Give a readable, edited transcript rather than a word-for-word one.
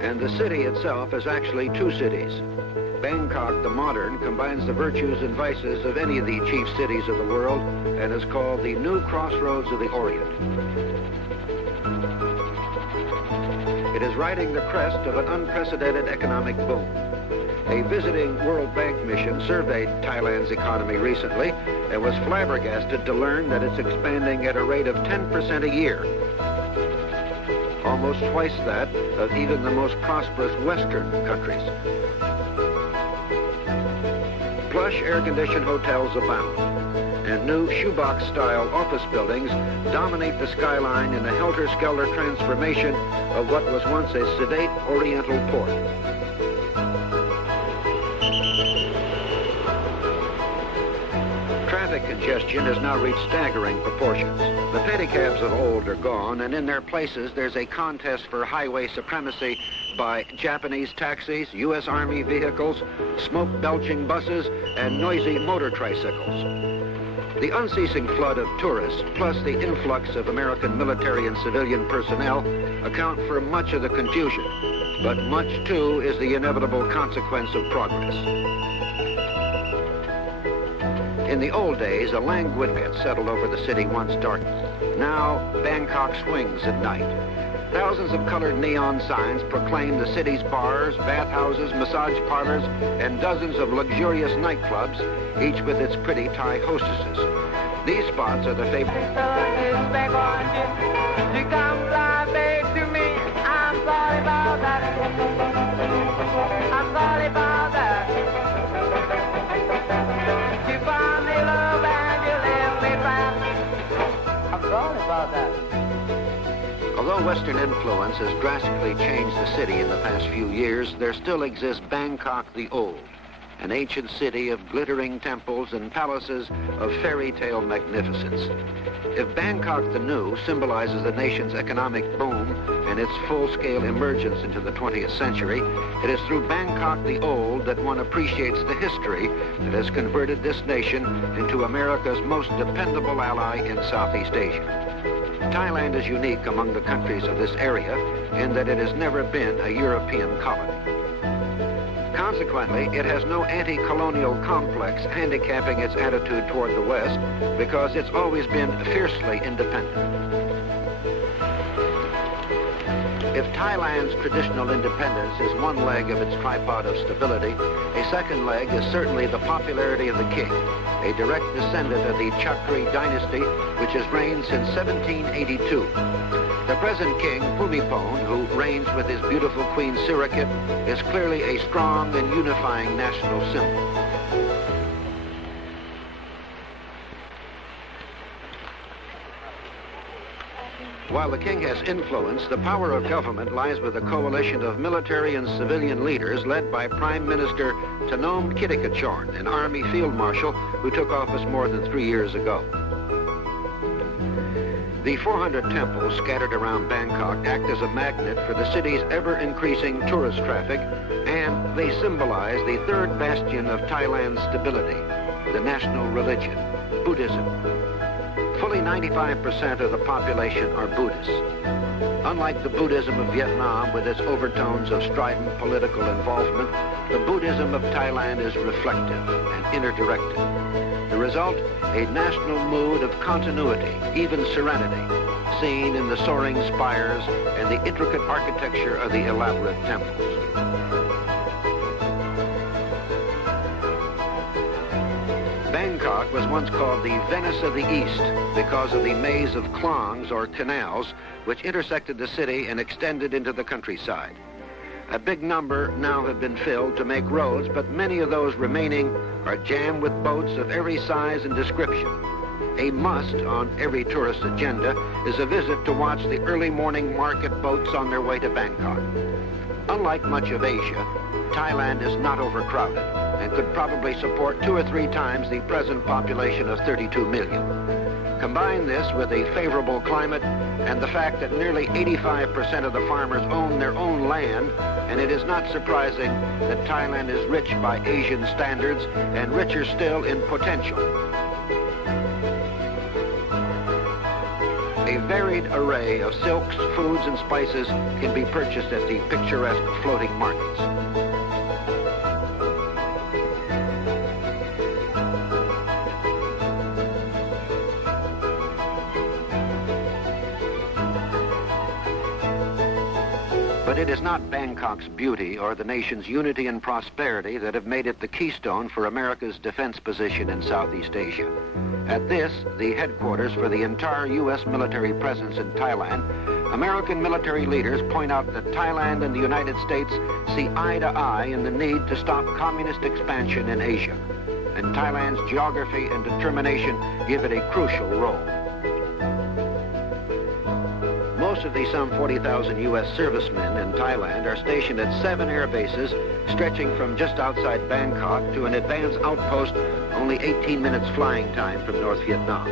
And the city itself is actually two cities. Bangkok, the modern, combines the virtues and vices of any of the chief cities of the world and is called the New Crossroads of the Orient. It is riding the crest of an unprecedented economic boom. A visiting World Bank mission surveyed Thailand's economy recently and was flabbergasted to learn that it's expanding at a rate of 10% a year, almost twice that of even the most prosperous Western countries. Plush air-conditioned hotels abound, and new shoebox-style office buildings dominate the skyline in a helter-skelter transformation of what was once a sedate oriental port. Traffic congestion has now reached staggering proportions. The pedicabs of old are gone, and in their places there's a contest for highway supremacy by Japanese taxis, U.S. Army vehicles, smoke-belching buses, and noisy motor tricycles. The unceasing flood of tourists, plus the influx of American military and civilian personnel, account for much of the confusion. But much, too, is the inevitable consequence of progress. In the old days, a languid had settled over the city once darkened. Now, Bangkok swings at night. Thousands of colored neon signs proclaim the city's bars, bathhouses, massage parlors, and dozens of luxurious nightclubs, each with its pretty Thai hostesses. These spots are the favorite. You come fly back to me. I'm sorry about that. I'm sorry about that. You found me love and you left me fast. I'm sorry about that. Although Western influence has drastically changed the city in the past few years, there still exists Bangkok the Old, an ancient city of glittering temples and palaces of fairy tale magnificence. If Bangkok the New symbolizes the nation's economic boom and its full-scale emergence into the 20th century, it is through Bangkok the Old that one appreciates the history that has converted this nation into America's most dependable ally in Southeast Asia. Thailand is unique among the countries of this area in that it has never been a European colony. Consequently, it has no anti-colonial complex handicapping its attitude toward the West because it's always been fiercely independent. If Thailand's traditional independence is one leg of its tripod of stability, a second leg is certainly the popularity of the king, a direct descendant of the Chakri dynasty, which has reigned since 1782. The present king, Bhumibol, who reigns with his beautiful queen Sirikit, is clearly a strong and unifying national symbol. While the king has influence, the power of government lies with a coalition of military and civilian leaders led by Prime Minister Tanom Kittikachorn, an army field marshal who took office more than 3 years ago. The 400 temples scattered around Bangkok act as a magnet for the city's ever-increasing tourist traffic, and they symbolize the third bastion of Thailand's stability, the national religion, Buddhism. Fully 95% of the population are Buddhists. Unlike the Buddhism of Vietnam with its overtones of strident political involvement, the Buddhism of Thailand is reflective and inner-directed. The result, a national mood of continuity, even serenity, seen in the soaring spires and the intricate architecture of the elaborate temples. Bangkok was once called the Venice of the East because of the maze of klongs or canals which intersected the city and extended into the countryside. A big number now have been filled to make roads, but many of those remaining are jammed with boats of every size and description. A must on every tourist agenda is a visit to watch the early morning market boats on their way to Bangkok. Unlike much of Asia, Thailand is not overcrowded and could probably support 2 or 3 times the present population of 32 million. Combine this with a favorable climate and the fact that nearly 85% of the farmers own their own land, and it is not surprising that Thailand is rich by Asian standards and richer still in potential. A varied array of silks, foods, and spices can be purchased at the picturesque floating markets. But it is not Bangkok's beauty or the nation's unity and prosperity that have made it the keystone for America's defense position in Southeast Asia. At this, the headquarters for the entire U.S. military presence in Thailand, American military leaders point out that Thailand and the United States see eye to eye in the need to stop communist expansion in Asia, and Thailand's geography and determination give it a crucial role. Most of the some 40,000 U.S. servicemen in Thailand are stationed at 7 air bases stretching from just outside Bangkok to an advanced outpost only 18 minutes flying time from North Vietnam.